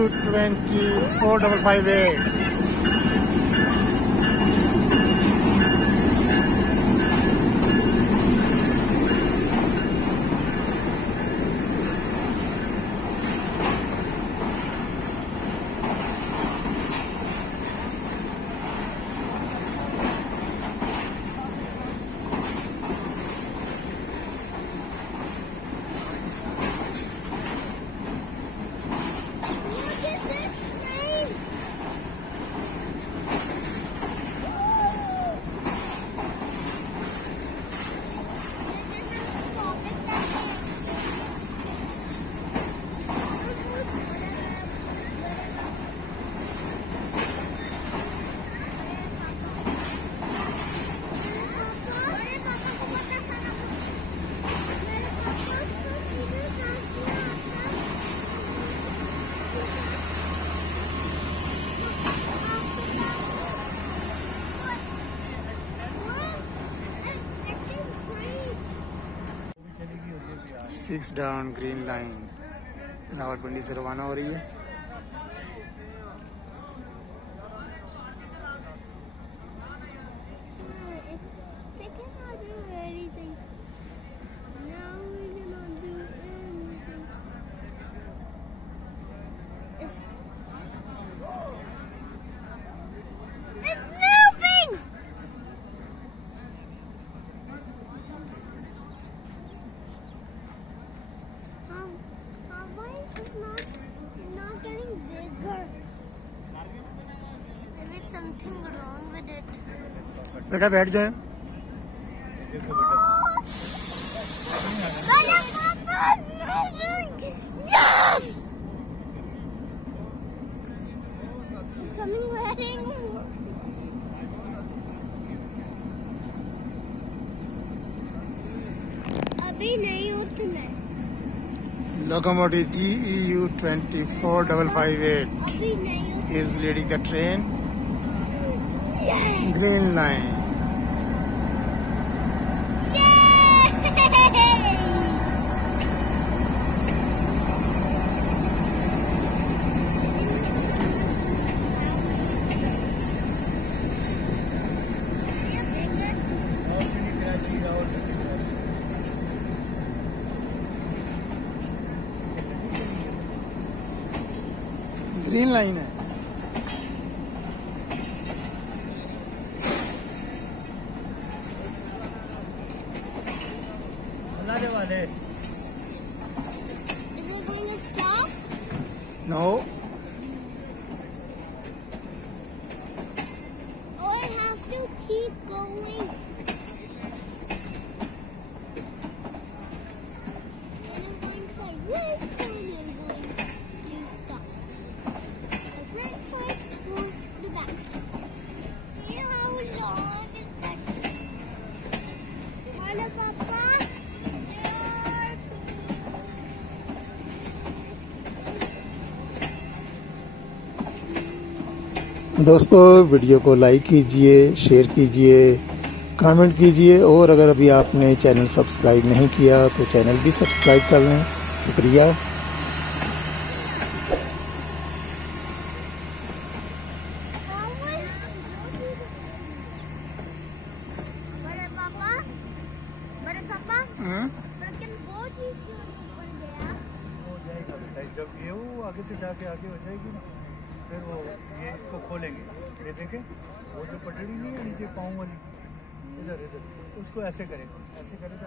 GU24558. Six down green line Rawalpindi से रवाना हो रही है। Something wrong with it. बेटा बैठ जाए। Yes! He's coming wearing. अभी नहीं उठना। लोकोमोटिव GU24558 अभी नहीं is leading the train. Green line. Green line है। Is it going to stop? No. Or it has to keep going. And I'm going to say, wait, and I'm going to stop. So first for the back. See how long is that? Hello, Papa. दोस्तों video को like कीजिए, share कीजिए, comment कीजिए और अगर अभी आपने channel subscribe नहीं किया तो चैनल भी सब्सक्राइब कर लें। शुक्रिया। बड़े पापा लेकिन वो चीज क्यों ऊपर गया? हो जाएगा बेटा, जब ये वो आगे से जाके आगे हो जाएगी ना, फिर वो ये इसको खोलेंगे। ये देखें, वो जो पटड़ी नहीं है नीचे पाँव वाली, इधर इधर उसको ऐसे करेगा, ऐसे करेगा।